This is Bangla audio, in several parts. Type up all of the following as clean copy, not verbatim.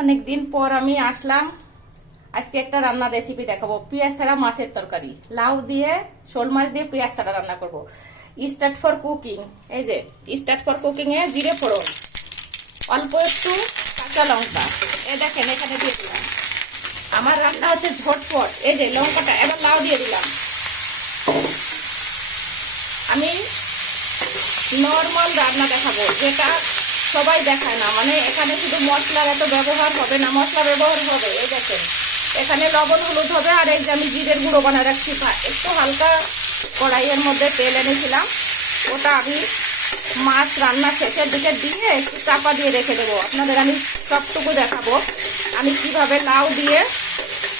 অনেকদিন পর আমি আসলাম। আজকে একটা রান্নার রেসিপি দেখাবো। পেঁয়াজ ছাড়া মাছের তরকারি, লাউ দিয়ে, শোল মাছ দিয়ে পেঁয়াজ ছাড়া রান্না করব। Start for cooking. এই যে স্টার্ট ফর কুকিং এ জিরে ফোড়ন, অল্প একটু কাঁচা লঙ্কা, দেখেন এখানে দিয়ে দিলাম। আমার রান্না হচ্ছে ঝটপট। এই যে লঙ্কাটা, এবার লাউ দিয়ে দিলাম। আমি নর্মাল রান্না দেখাবো, যেটা সবাই দেখায় না। মানে এখানে শুধু মশলার এত ব্যবহার হবে না, মশলা ব্যবহার হবে। এই দেখেন এখানে লবণ হলুদ হবে। আর এই যে আমি জিরের গুঁড়ো বানায় রাখছি, একটু হালকা কড়াইয়ের মধ্যে তেল এনেছিলাম, ওটা আমি মাছ রান্না শেষের দিকে দিয়ে একটু চাপা দিয়ে রেখে দেবো। আপনাদের আমি সবটুকু দেখাবো আমি কিভাবে লাউ দিয়ে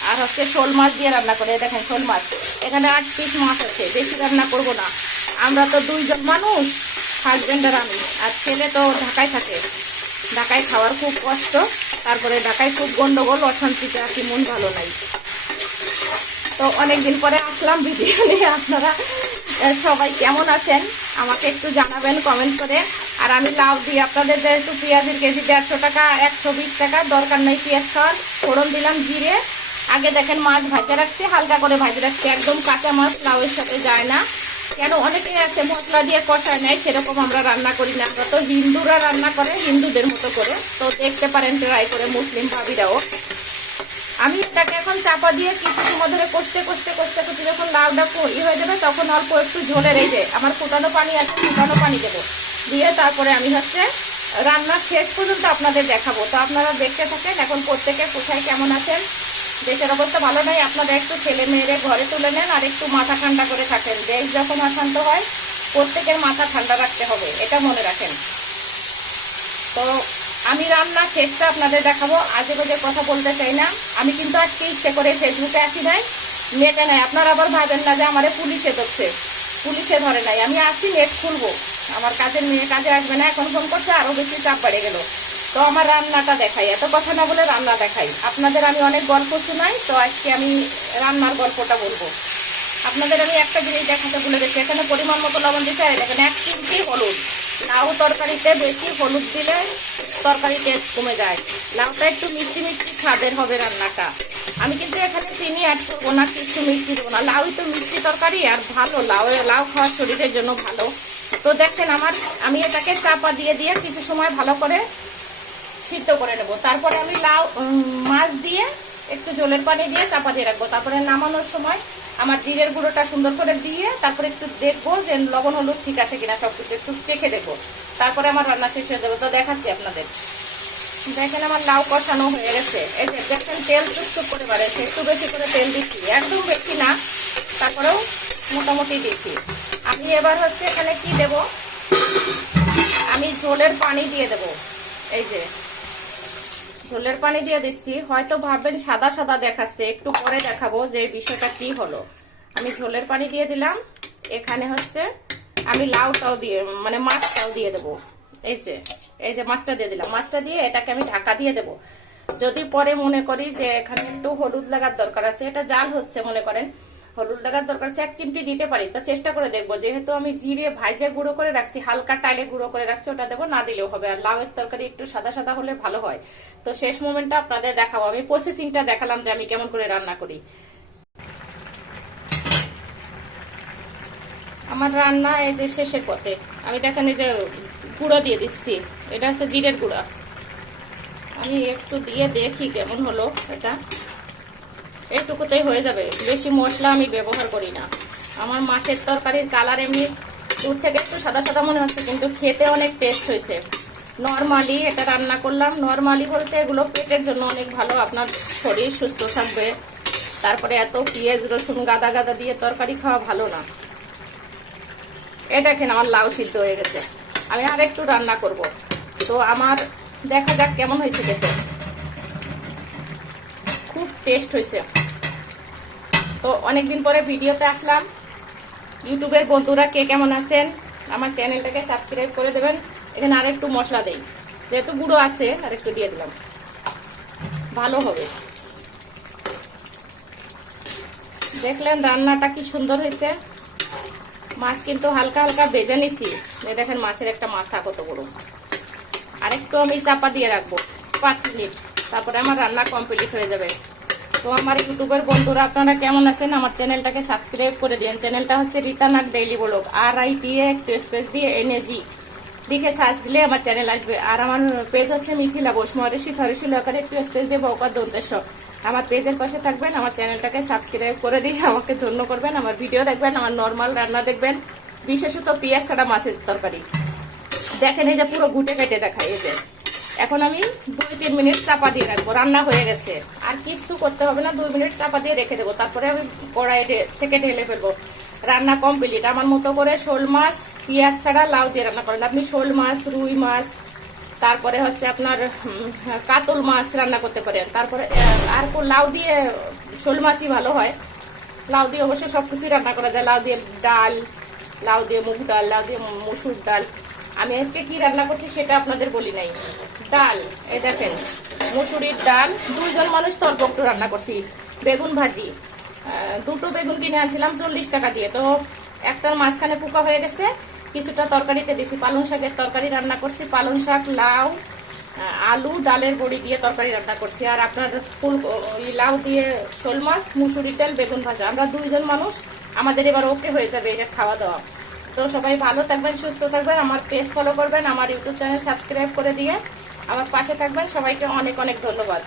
আর হচ্ছে শোল মাছ দিয়ে রান্না করে। দেখেন শোল মাছ এখানে 8 পিস মাছ আছে, বেশি রান্না করব না। আমরা তো 2 জন মানুষ, হাজব্যান্ড আর আমি। আর ছেলে তো ঢাকায় থাকে, ঢাকায় খাওয়ার খুব কষ্ট। তারপরে ঢাকায় খুব গন্ডগোল, অশান্তিতে আর কি, মন ভালো নাই। তো অনেকদিন পরে আসলাম ভিডিও নিয়ে। আপনারা সবাই কেমন আছেন আমাকে একটু জানাবেন কমেন্ট করে। আর আমি লাউ দিয়ে আপনাদের যেহেতু পেঁয়াজের কেজি 150 টাকা, 120 টাকা, দরকার নেই পেঁয়াজ খাওয়ার। ফোড়ন দিলাম জিরে। আগে দেখেন মাছ ভাজা রাখছি, হালকা করে ভাজা রাখছি, একদম কাঁচা মাছ লাউয়ের সাথে যায় না। কেন অনেকে আছে মশলা দিয়ে কষায় নেয়, সেরকম আমরা রান্না করি না। আমরা তো হিন্দুরা রান্না করে হিন্দুদের মতো করে। তো দেখতে পারেন ট্রাই করে মুসলিম ভাবিরাও। আমি এটাকে এখন চাপা দিয়ে কিছু সময় ধরে কষতে কষতে কষতে কষতে যখন লাউটা হয়ে যাবে, তখন অল্প একটু ঝোলের, এই যে আমার ফুটানো পানি আছে, ফুটানো পানি দেবো। দিয়ে তারপরে আমি হচ্ছে রান্না শেষ পর্যন্ত আপনাদের দেখাবো। তো আপনারা দেখতে থাকেন। এখন প্রত্যেকে কোথায় কেমন আছেন, দেশের অবস্থা ভালো নাই। আপনারা একটু ছেলে মেয়েরে ঘরে তুলে নেন আর একটু মাথা ঠান্ডা করে থাকেন। দেশ যখন অশান্ত হয়, প্রত্যেকের মাথা ঠান্ডা রাখতে হবে, এটা মনে রাখেন। তো আমি রান্না শেষটা আপনাদের দেখাবো। আজে বাজে কথা বলতে চাই না। আমি কিন্তু আজকে ইচ্ছে করে ফেসবুকে আসি নাই, নেটে নাই। আপনারা আবার ভাবেন না যে আমারে পুলিশে ধরছে, পুলিশে ধরে নাই। আমি আসি, নেট খুলবো। আমার কাজের মেয়ে কাজে আসবে না, এখন ফোন করছে, আরো বেশি চাপ বেড়ে গেল। তো আমার রান্নাটা দেখাই, এত কথা না বলে রান্না দেখাই। আপনাদের আমি অনেক গল্প শোনাই, তো আজকে আমি রান্নার গল্পটা বলবো। আপনাদের আমি একটা জিনিস দেখাতে ভুলে গেছি। এখানে পরিমাণ মতো লবণ দিতে, দেখেন 1 চিমটি হলুদ। লাউ তরকারিতে বেশি হলুদ দিলে তরকারি টেস্ট কমে যায়। লাউটা একটু মিষ্টি মিষ্টি স্বাদের হবে রান্নাটা। আমি কিন্তু এখানে চিনি অ্যাড করবো না, কিছু মিষ্টি দেবো না। লাউই তো মিষ্টি তরকারি, আর ভালো লাউ খাওয়া শরীরের জন্য ভালো। তো দেখেন আমি এটাকে চাপা দিয়ে দিয়ে কিছু সময় ভালো করে সিদ্ধ করে নেবো। তারপরে আমি মাছ দিয়ে একটু জলের পানি দিয়ে চাপা দিয়ে রাখবো। তারপরে নামানোর সময় আমার জিরের গুঁড়োটা সুন্দর করে দিয়ে তারপরে একটু দেখবো যে লবণ হলুদ ঠিক আছে কিনা, সব কিছু একটু চেখে দেখবো। তারপরে আমার রান্না শেষ হয়ে যাবে। তো দেখাচ্ছি আপনাদের। দেখেন আমার লাউ কষানো হয়ে গেছে। এই যে দেখেন তেল চুপচুপ করে বাড়েছে, একটু বেশি করে তেল দিচ্ছি, একদম বেশি না, তারপরেও মোটামুটি দিচ্ছি। আমি এবার হচ্ছে এখানে কি দেব, আমি ঝোলের পানি দিয়ে দেব। এই যে ঝোলের পানি দিয়ে দিচ্ছি। হয়তো ভাববেন সাদা সাদা দেখাচ্ছে, একটু পরে দেখাবো যে বিষয়টা কি হলো। আমি ঝোলের পানি দিয়ে দিলাম। এখানে হচ্ছে আমি লাউটাও দিয়ে, মানে মাছটাও দিয়ে দেবো। এই যে মাছটা দিয়ে দিলাম। মাছটা দিয়ে এটাকে আমি ঢাকা দিয়ে দেবো। যদি পরে মনে করি যে এখানে একটু হলুদ লাগার দরকার আছে, এটা জাল হচ্ছে মনে করেন, হলুদ লাগার দরকার আছে, 1 চিমটি দিতে পারি। তো চেষ্টা করে দেখবো। যেহেতু আমি জিরে ভাইজে গুঁড়ো করে রাখছি, হালকা টাইলে গুঁড়ো করে রাখছি, ওটা দেবো, না দিলেও হবে। আর লাউয়ের তরকারি একটু সাদা সাদা হলে ভালো হয়। তো শেষ মোমেন্টটা আপনাদের দেখাবো। আমি প্রসেসিংটা দেখালাম যে আমি কেমন করে রান্না করি। আমার রান্না এই যে শেষের পথে। আমি দেখেন এই যে গুঁড়ো দিয়ে দিচ্ছি, এটা হচ্ছে জিরের গুঁড়া। আমি একটু দিয়ে দেখি কেমন হলো। এটা এইটুকুতেই হয়ে যাবে, বেশি মশলা আমি ব্যবহার করি না। আমার মাছের তরকারির কালার এমনি দূর থেকে একটু সাদা সাদা মনে হচ্ছে, কিন্তু খেতে অনেক টেস্ট হয়েছে। নর্মালি এটা রান্না করলাম। নর্মালি বলতে এগুলো পেটের জন্য অনেক ভালো, আপনার শরীর সুস্থ থাকবে। তারপরে এত পেঁয়াজ রসুন গাদা গাদা দিয়ে তরকারি খাওয়া ভালো না। এই দেখেন আমার লাউ সিদ্ধ হয়ে গেছে। আমি আর একটু রান্না করব। তো আমার দেখা যাক কেমন হয়েছে দেখে। খুব টেস্ট হয়েছে। তো অনেকদিন পরে ভিডিওতে আসলাম। ইউটিউবের বন্ধুরা কে কেমন আছেন, আমার চ্যানেলটাকে সাবস্ক্রাইব করে দেবেন। এখানে আর একটু মশলা দেই, যেহেতু গুঁড়ো আছে আর একটু দিয়ে দিলাম, ভালো হবে। দেখলেন রান্নাটা কি সুন্দর হয়েছে। মাছ কিন্তু হালকা হালকা ভেজে নিছি। দেখেন মাছের একটা মাথা কত বড়। আরেকটু আমি চাপা দিয়ে রাখবো 5 মিনিট, তারপরে আমার রান্না কমপ্লিট হয়ে যাবে। তো আমার ইউটিউবের বন্ধুরা আপনারা কেমন আছেন? আমার চ্যানেলটাকে সাবস্ক্রাইব করে দিন। চ্যানেলটা হচ্ছে রিতা নাগ ডেইলি ব্লগ, RITA একটু স্পেস দিয়ে NAG লিখে সার্চ দিলে আমার চ্যানেল আসবে। আর আমার পেজ হচ্ছে মিথিলা বোস, মহর্ষি থরেশি লকারে একটু স্পেস দিয়ে বৌকার দন্তেশ। আমার পেজের পাশে থাকবেন, আমার চ্যানেলটাকে সাবস্ক্রাইব করে দিয়ে আমাকে ধন্য করবেন। আমার ভিডিও দেখবেন, আমার নর্মাল রান্না দেখবেন, বিশেষত পেঁয়াজ ছাড়া মাছের তরকারি দেখেন। এই যে পুরো ঘুটে কেটে দেখাই। এই যে এখন আমি 2-3 মিনিট চাপা দিয়ে রাখবো, রান্না হয়ে গেছে। আর কিছু করতে হবে না, 2 মিনিট চাপা দিয়ে রেখে দেবো, তারপরে আমি কড়াই থেকে ঢেলে ফেলবো। রান্না কমপ্লিট। আমার মতো করে শোল মাছ পেঁয়াজ ছাড়া লাউ দিয়ে রান্না করেন আপনি। শোল মাছ, রুই মাছ, তারপরে হচ্ছে আপনার কাতল মাছ রান্না করতে পারেন। তারপরে আর লাউ দিয়ে শোল মাছই ভালো হয়। লাউ দিয়ে অবশ্যই সব কিছুই রান্না করা যায়। লাউ দিয়ে ডাল, লাউ দিয়ে মুগ ডাল, লাউ দিয়ে মসুর ডাল। আমি আজকে কি রান্না করছি সেটা আপনাদের বলি নাই। ডাল, এই দেখেন মসুরির ডাল, 2 জন মানুষ তরপকটু রান্না করছি। বেগুন ভাজি, 2টো বেগুন কিনে আনছিলাম 40 টাকা দিয়ে, তো একটার মাঝখানে পোকা হয়ে গেছে, কিছুটা তরকারিতে দিছি। পালং শাকের তরকারি রান্না করছি, পালং শাক, লাউ, আলু, ডালের বড়ি দিয়ে তরকারি রান্না করছি। আর আপনার লাউ দিয়ে শোল মাছ, মুসুরির ডাল, বেগুন ভাজা। আমরা 2 জন মানুষ, আমাদের এবার ওকে হয়ে যাবে এটা খাওয়া দাওয়া। তো সবাই ভালো থাকবেন, সুস্থ থাকবেন, আমার পেজ ফলো করবেন, আমার ইউটিউব চ্যানেল সাবস্ক্রাইব করে দিয়ে আমার পাশে থাকবেন। সবাইকে অনেক অনেক ধন্যবাদ।